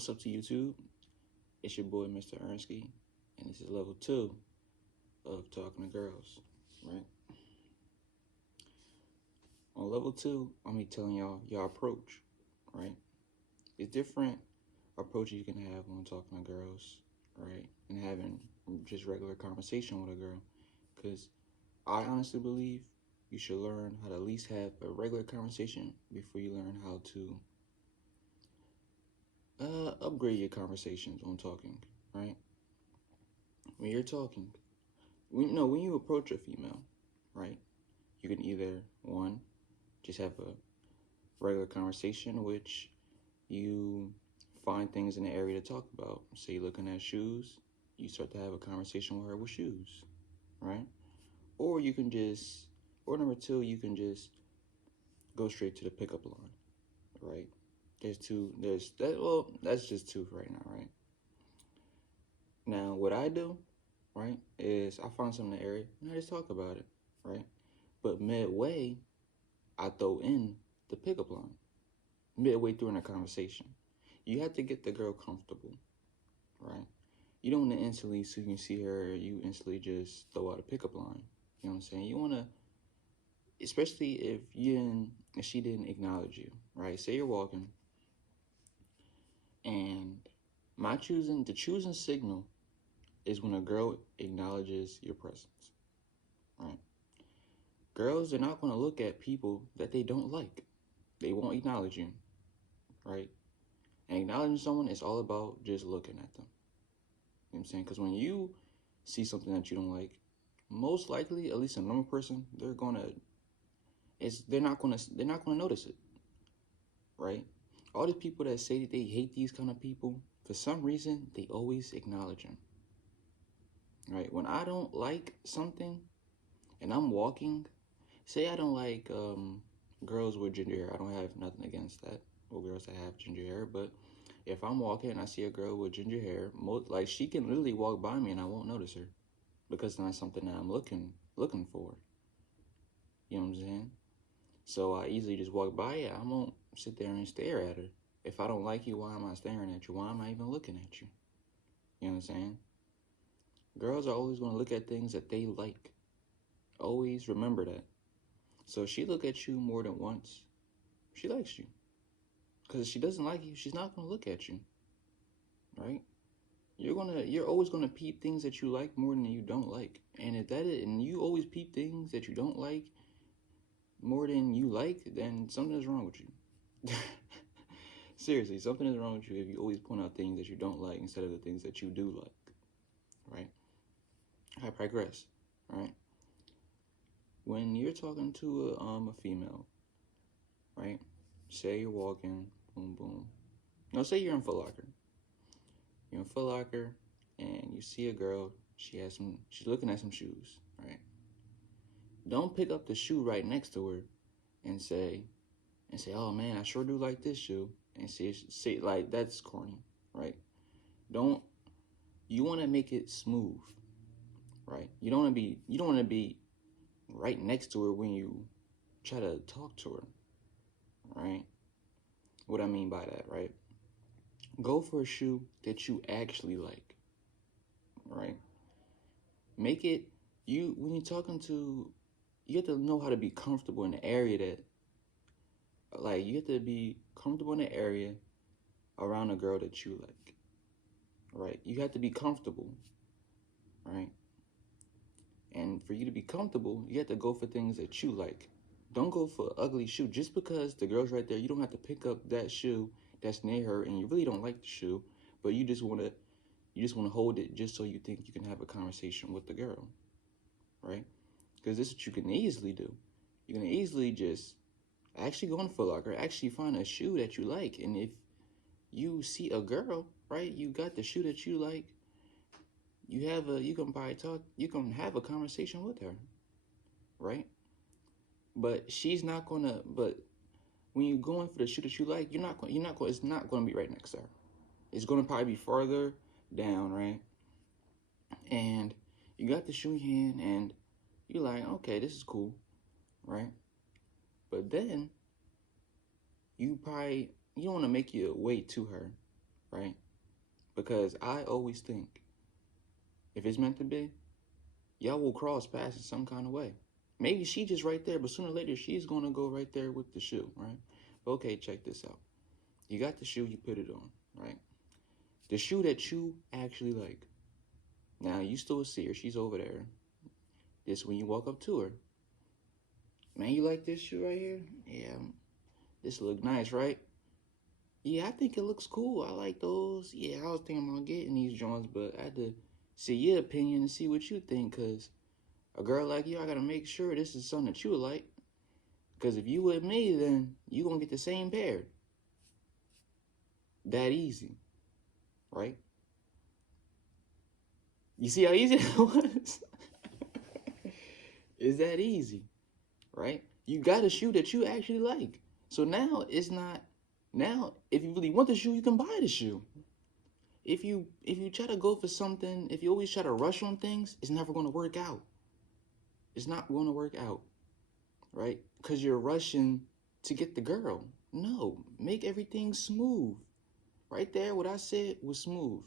What's up to YouTube? It's your boy, Mr. Ernsky, and this is level 2 of Talking to Girls, right? On level 2, I'm gonna be telling y'all your approach, right? It's different approaches you can have when talking to girls, right? And having just regular conversation with a girl. Because I honestly believe you should learn how to at least have a regular conversation before you learn how to upgrade your conversations when talking, right? When you're talking, when you approach a female, right? You can either one, just have a regular conversation, which you find things in the area to talk about. Say you're looking at shoes, you start to have a conversation with her with shoes, right? Or you can just, or number two, you can just go straight to the pickup line, right? That's just two right now, right? Now, what I do, right, is I find something in the area and I just talk about it, right? But midway, I throw in the pickup line. Midway through in a conversation, you have to get the girl comfortable, right? You don't want to instantly, so you can see her, you instantly just throw out a pickup line. You know what I'm saying? You want to, especially if she didn't acknowledge you, right? Say you're walking, and the choosing signal is when a girl acknowledges your presence, right? Girls are not going to look at people that they don't like. They won't acknowledge you, right? And acknowledging someone is all about just looking at them. You know what I'm saying? Because when you see something that you don't like, most likely, at least a normal person, they're not gonna notice it, right? All the people that say that they hate these kind of people, for some reason, they always acknowledge them, right? When I don't like something and I'm walking, say I don't like girls with ginger hair. I don't have nothing against that, or girls that have ginger hair, but if I'm walking and I see a girl with ginger hair, like she can literally walk by me and I won't notice her because it's not something that I'm looking for. You know what I'm saying? So I easily just walk by it. I won't sit there and stare at her. If I don't like you, why am I staring at you? Why am I even looking at you? You know what I'm saying? Girls are always going to look at things that they like. Always remember that. So if she look at you more than once, she likes you. Because if she doesn't like you, she's not going to look at you, right? You're always gonna peep things that you like more than you don't like. And and you always peep things that you don't like more than you like, then something is wrong with you. Seriously, something is wrong with you if you always point out things that you don't like instead of the things that you do like, right? I digress, right? When you're talking to a female, right? Say you're walking, boom, boom. No, say you're in Foot Locker. You're in Foot Locker, and you see a girl. She's looking at some shoes, right? Don't pick up the shoe right next to her and say, oh man, I sure do like this shoe, and say like that's corny, right? Don't You want to make it smooth, right? You don't want to be right next to her when you try to talk to her, right? What I mean by that, right? Go for a shoe that you actually like, right? Make it when you're talking to, you have to know how to be comfortable in the area you have to be comfortable in the area around a girl that you like, right? You have to be comfortable, right? And for you to be comfortable, you have to go for things that you like. Don't go for an ugly shoe. Just because the girl's right there, you don't have to pick up that shoe that's near her and you really don't like the shoe, but you just want to hold it just so you think you can have a conversation with the girl, right? Because this is what you can easily do. You can easily just actually go in Foot Locker, actually find a shoe that you like, and if you see a girl, right, you got the shoe that you like, you can have a conversation with her, right? But when you're going for the shoe that you like, it's not going to be right next to her. It's going to probably be farther down, right? And you got the shoe in your hand and you're like, okay, this is cool, right? But then you don't want to make your way to her, right? Because I always think if it's meant to be, y'all will cross paths in some kind of way. Maybe she just right there, but sooner or later she's gonna go right there with the shoe, right? But okay, check this out. You got the shoe, you put it on, right? The shoe that you actually like. Now you still see her, she's over there. This when you walk up to her. Man, you like this shoe right here? Yeah, this look nice, right? Yeah, I think it looks cool. I like those. Yeah, I was thinking about getting these joints, but I had to see your opinion and see what you think, because a girl like you, I gotta make sure this is something that you would like. Because if you with me, then you gonna get the same pair. That easy, right? You see how easy that was? It's that easy, right? You got a shoe that you actually like. So now it's not, now if you really want the shoe, you can buy the shoe. If you try to go for something, if you always try to rush on things, it's never gonna work out. It's not gonna work out, right? Because you're rushing to get the girl. No, make everything smooth. Right there, what I said was smooth,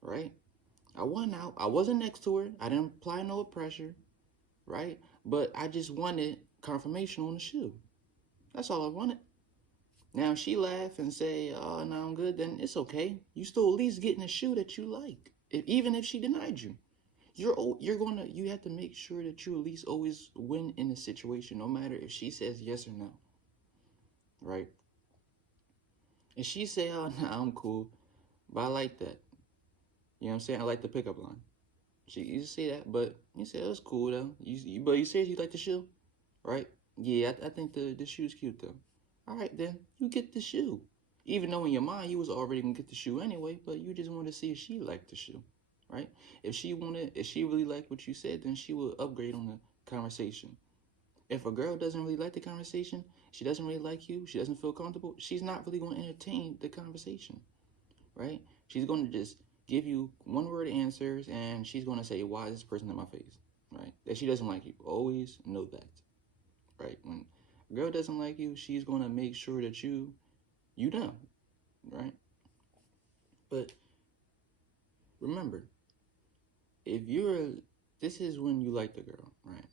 right? I went out. I wasn't next to her. I didn't apply no pressure, right? But I just wanted confirmation on the shoe. That's all I wanted. Now if she laugh and say, "Oh, no, I'm good," then it's okay. You still at least getting a shoe that you like, even if she denied you. You have to make sure that you at least always win in a situation, no matter if she says yes or no, right? And she say, "Oh, nah, I'm cool," but I like that. You know what I'm saying? I like the pickup line. She you say that, but you say it was cool though. But you said you like the shoe, right? Yeah, I think the shoe's cute though. All right, then you get the shoe. Even though in your mind you was already gonna get the shoe anyway, but you just wanted to see if she liked the shoe, right? If she really liked what you said, then she will upgrade on the conversation. If a girl doesn't really like the conversation, she doesn't really like you, she doesn't feel comfortable, she's not really gonna entertain the conversation, right? She's gonna just give you one word answers and she's gonna say, "Why is this person in my face?" Right? That she doesn't like you. Always know that, right? When a girl doesn't like you, she's gonna make sure that you know, right? But remember, if you're this is when you like the girl, right?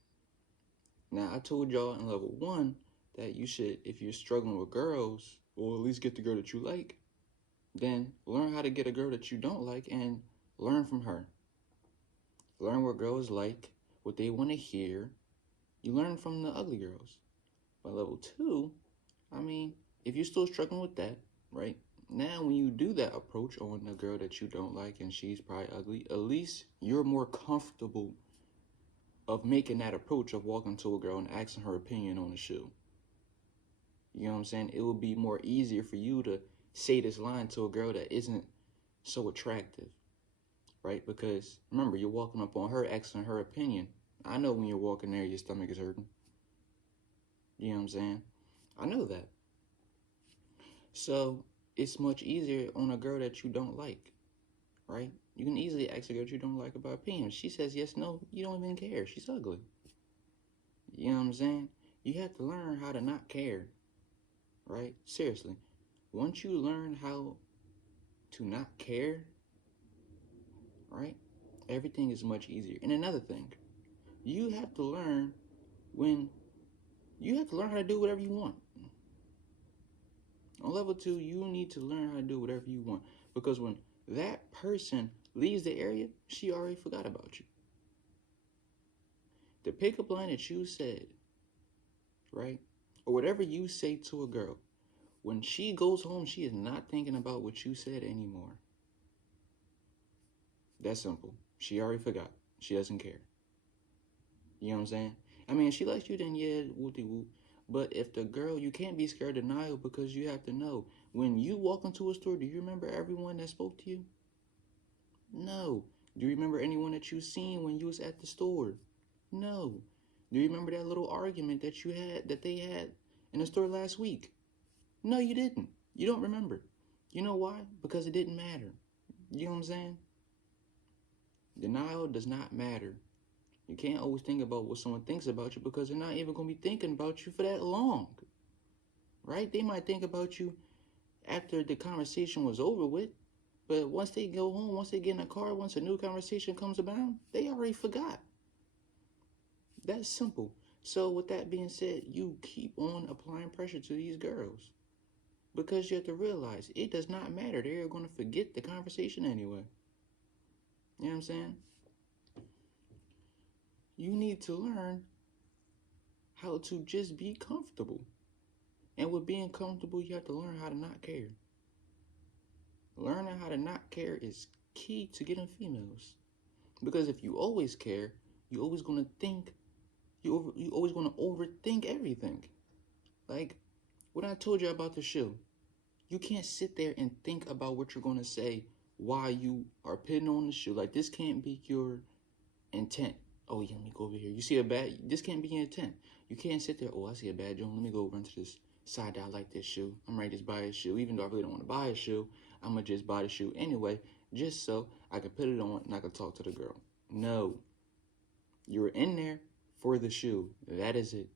Now I told y'all in level one that you should, if you're struggling with girls, or at least get the girl that you like, then learn how to get a girl that you don't like and learn from her. Learn what girls like, what they want to hear. You learn from the ugly girls. By level two, I mean, if you're still struggling with that, right? Now, when you do that approach on a girl that you don't like and she's probably ugly, at least you're more comfortable of making that approach of walking to a girl and asking her opinion on the shoe. You know what I'm saying? It would be more easier for you to say this line to a girl that isn't so attractive, right? Because remember, you're walking up on her, asking her opinion. I know when you're walking there, your stomach is hurting. You know what I'm saying? I know that. So it's much easier on a girl that you don't like, right? You can easily ask a girl you don't like about opinion. She says yes, no, you don't even care. She's ugly. You know what I'm saying? You have to learn how to not care, right? Seriously. Once you learn how to not care, right? Everything is much easier. And another thing, you have to learn when you have to learn how to do whatever you want. On level two, you need to learn how to do whatever you want. Because when that person leaves the area, she already forgot about you. The pickup line that you said, right? Or whatever you say to a girl, when she goes home, she is not thinking about what you said anymore. That's simple. She already forgot. She doesn't care. You know what I'm saying? I mean, if she likes you, then yeah, whoopty whoop. But if the girl, you can't be scared of denial because you have to know. When you walk into a store, do you remember everyone that spoke to you? No. Do you remember anyone that you seen when you was at the store? No. Do you remember that little argument that they had in the store last week? No, you didn't. You don't remember. You know why? Because it didn't matter. You know what I'm saying? Denial does not matter. You can't always think about what someone thinks about you because they're not even going to be thinking about you for that long. Right? They might think about you after the conversation was over with. But once they go home, once they get in a car, once a new conversation comes about, they already forgot. That's simple. So with that being said, you keep on applying pressure to these girls because you have to realize it does not matter. They're going to forget the conversation anyway. You know what I'm saying? You need to learn how to just be comfortable. And with being comfortable, you have to learn how to not care. Learning how to not care is key to getting females. Because if you always care, you're always going to think, you always going to overthink everything. Like what I told you about the shoe. You can't sit there and think about what you're going to say while you are putting on the shoe. Like this can't be your intent. Oh yeah, let me go over here. You see a bad, this can't be your intent. You can't sit there, oh, I see a bad joint. Let me go over into this side that I like this shoe. I'm ready to buy a shoe. Even though I really don't want to buy a shoe, I'm going to just buy the shoe anyway, just so I can put it on and I can talk to the girl. No. You're in there for the shoe. That is it.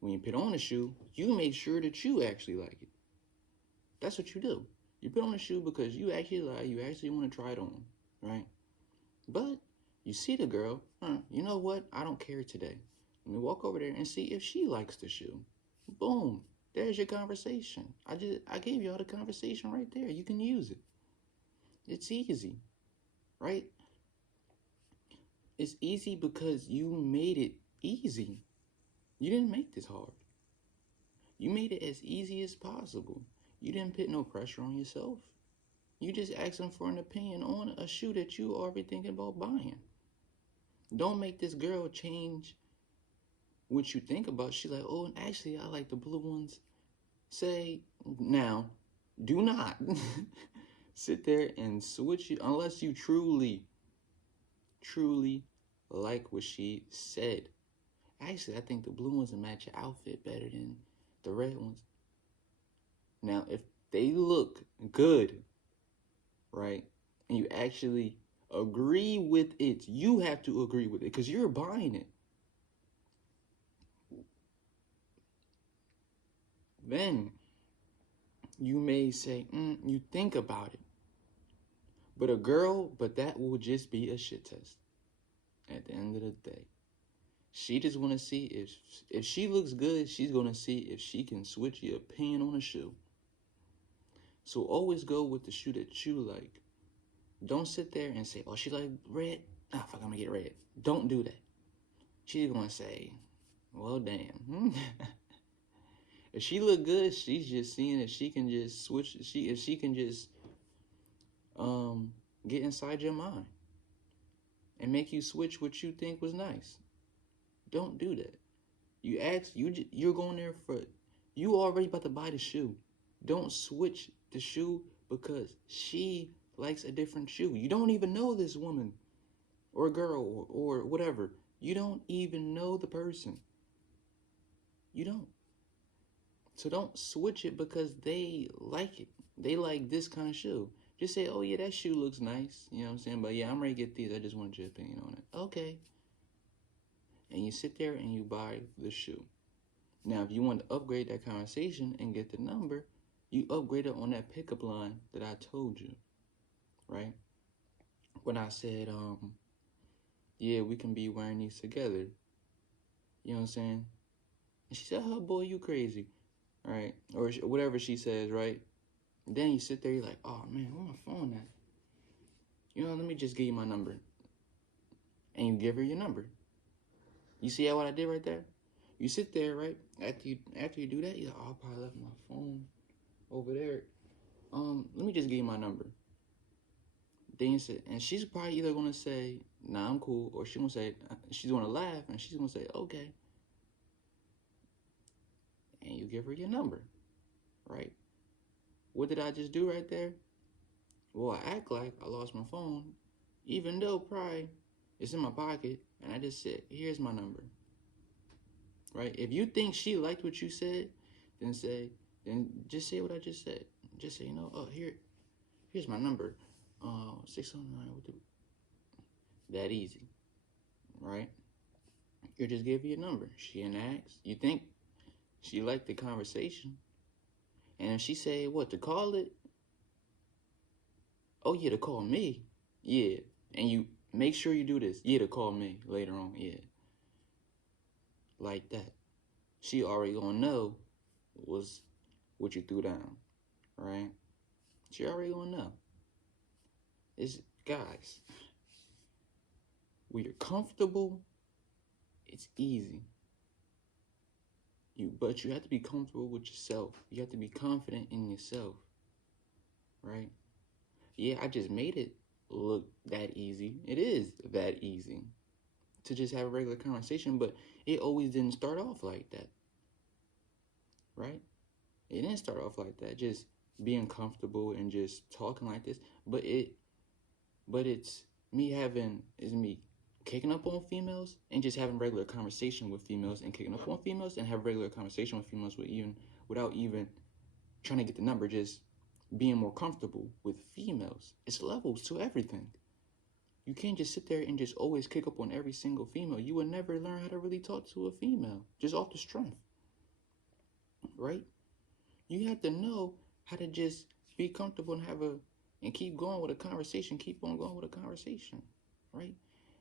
When you put on the shoe, you make sure that you actually like it. That's what you do. You put on a shoe because you actually like, you actually want to try it on, right? But you see the girl, you know what? I don't care today. Let me walk over there and see if she likes the shoe. Boom. There's your conversation. I gave you all the conversation right there. You can use it. It's easy, right? It's easy because you made it easy. You didn't make this hard. You made it as easy as possible. You didn't put no pressure on yourself. You just asked them for an opinion on a shoe that you already thinking about buying. Don't make this girl change what you think about. She's like, oh, and actually, I like the blue ones. Say, now, do not sit there and switch it unless you truly, truly like what she said. Actually, I think the blue ones will match your outfit better than the red ones. Now, if they look good, right, and you actually agree with it, you have to agree with it because you're buying it. Then you may say, you think about it. But that will just be a shit test at the end of the day. She just want to see if she looks good, she's going to see if she can switch your opinion on a shoe. So always go with the shoe that you like. Don't sit there and say, oh, she like red. Ah, fuck, I'm going to get red. Don't do that. She's going to say, well, damn. If she look good, she's just seeing if she can just switch. If she can just get inside your mind and make you switch what you think was nice. Don't do that. You're going there for, you already about to buy the shoe. Don't switch the shoe because she likes a different shoe. You don't even know this woman or girl or whatever. You don't even know the person. You don't. So don't switch it because they like it. They like this kind of shoe. Just say, oh yeah, that shoe looks nice. You know what I'm saying? But yeah, I'm ready to get these. I just wanted your opinion on it. Okay. And you sit there and you buy the shoe. Now, if you want to upgrade that conversation and get the number, you upgrade it on that pickup line that I told you, right? When I said, yeah, we can be wearing these together. You know what I'm saying? And she said, oh, boy, you crazy, right? Or whatever she says, right? And then you sit there, you're like, oh, man, where my phone at? You know, let me just give you my number. And you give her your number. You see what I did right there? You sit there, right? After you do that, you're like, oh, I probably left my phone over there. Let me just give you my number. Then you say, and she's probably either gonna say, nah, I'm cool, or she's gonna say, she's gonna laugh, and she's gonna say, okay. And you give her your number, right? What did I just do right there? Well, I act like I lost my phone, even though probably it's in my pocket, and I just said, here's my number, right? If you think she liked what you said, then just say what I just said. Just say, you know, oh, here's my number, 609, that easy, right? You just give her your number. She didn't ask. You think she liked the conversation. And if she say, what, to call it? Oh, yeah, to call me. Yeah. And you make sure you do this. Yeah, to call me later on. Yeah. Like that. She already gonna know was what you threw down. Right? She already gonna know. It's, guys, when you're comfortable, it's easy. But you have to be comfortable with yourself. You have to be confident in yourself. Right? Yeah, I just made it look that easy. It is that easy to just have a regular conversation, but it always didn't start off like that, right? It didn't start off like that, just being comfortable and just talking like this. But it's me kicking up on females and just having regular conversation with females and kicking up on females and have regular conversation with females without even trying to get the number, just being more comfortable with females. It's levels to everything. You can't just sit there and just always kick up on every single female. You will never learn how to really talk to a female just off the strength, right? You have to know how to just be comfortable and keep going with a conversation, keep on going with a conversation, right?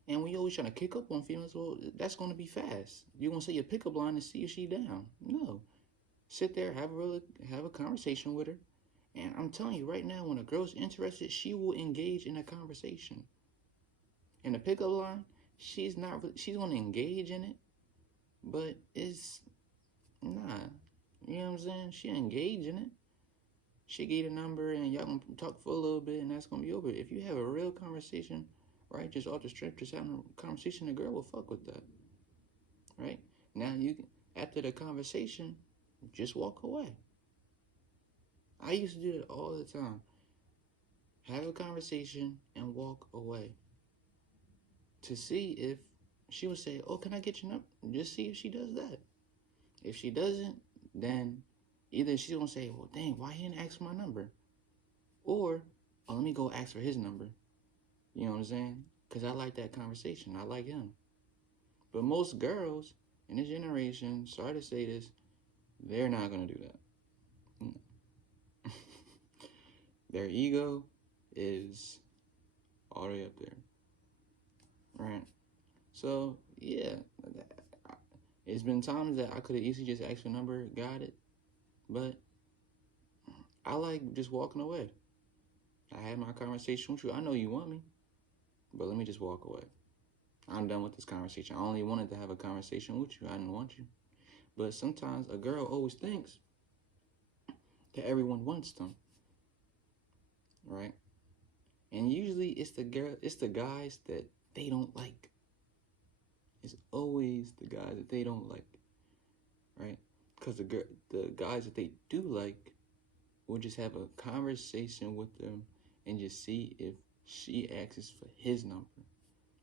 And when you always trying to kick up on females, well, that's going to be fast. You're going to say your pickup line and see if she down. No. Sit there, have a conversation with her. And I'm telling you right now, when a girl's interested, she will engage in a conversation. In the pickup line, she's gonna engage in it, but it's nah. You know what I'm saying? She engage in it. She get a number and y'all gonna talk for a little bit and that's gonna be over. If you have a real conversation, right, just off the strip, just having a conversation, the girl will fuck with that. Right? Now after the conversation, just walk away. I used to do that all the time. Have a conversation and walk away. To see if she would say, oh, can I get your number? Just see if she does that. If she doesn't, then either she's gonna say, well, dang, why he didn't ask for my number? Or, oh, let me go ask for his number. You know what I'm saying? Because I like that conversation. I like him. But most girls in this generation, sorry to say this, they're not gonna do that. Their ego is all the way up there. Right? So, yeah. It's been times that I could have easily just asked for a number, got it. But I like just walking away. I had my conversation with you. I know you want me, but let me just walk away. I'm done with this conversation. I only wanted to have a conversation with you. I didn't want you. But sometimes a girl always thinks that everyone wants them, right? And usually it's the guys that they don't like. It's always the guys that they don't like, right? Because the guys that they do like will just have a conversation with them and just see if she asks for his number.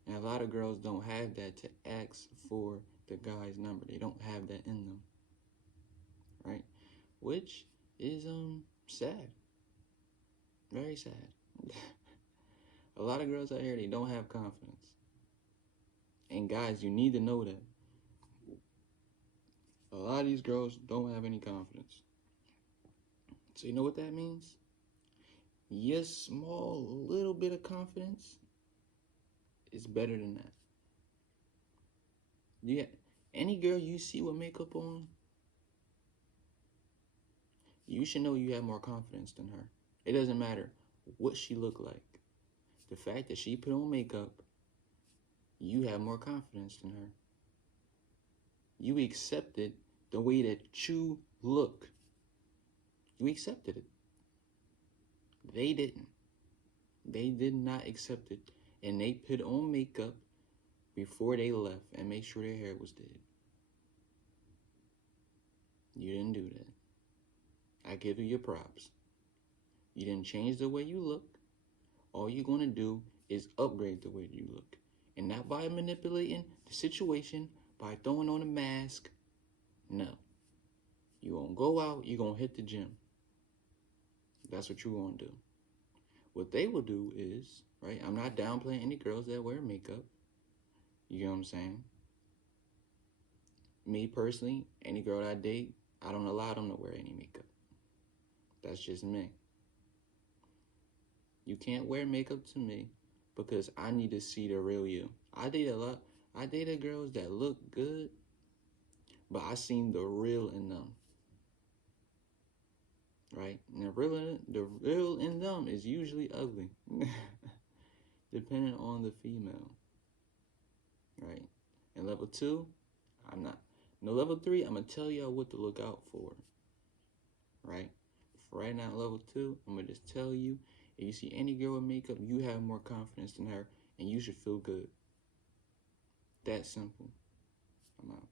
And a lot of girls don't have that to ask for the guy's number. They don't have that in them, right? Which is sad, very sad. A lot of girls out here, they don't have confidence. And guys, you need to know that. A lot of these girls don't have any confidence. So you know what that means? Your small little bit of confidence is better than that. Yeah, any girl you see with makeup on, you should know you have more confidence than her. It doesn't matter what she look like. The fact that she put on makeup, you have more confidence than her. You accepted the way that you look. You accepted it. They didn't. They did not accept it. And they put on makeup before they left and made sure their hair was did. You didn't do that. I give you your props. You didn't change the way you look. All you're going to do is upgrade the way you look. And not by manipulating the situation, by throwing on a mask. No. You're going to go out, you're going to hit the gym. That's what you're going to do. What they will do is, right, I'm not downplaying any girls that wear makeup. You know what I'm saying? Me personally, any girl that I date, I don't allow them to wear any makeup. That's just me. You can't wear makeup to me because I need to see the real you. I dated girls that look good, but I seen the real in them. Right? And the real in them is usually ugly. Depending on the female. Right? And level 2, I'm not. No, level 3, I'm gonna tell y'all what to look out for. Right? For right now, level 2, I'm gonna just tell you, if you see any girl with makeup, you have more confidence than her, and you should feel good. That simple. I'm out.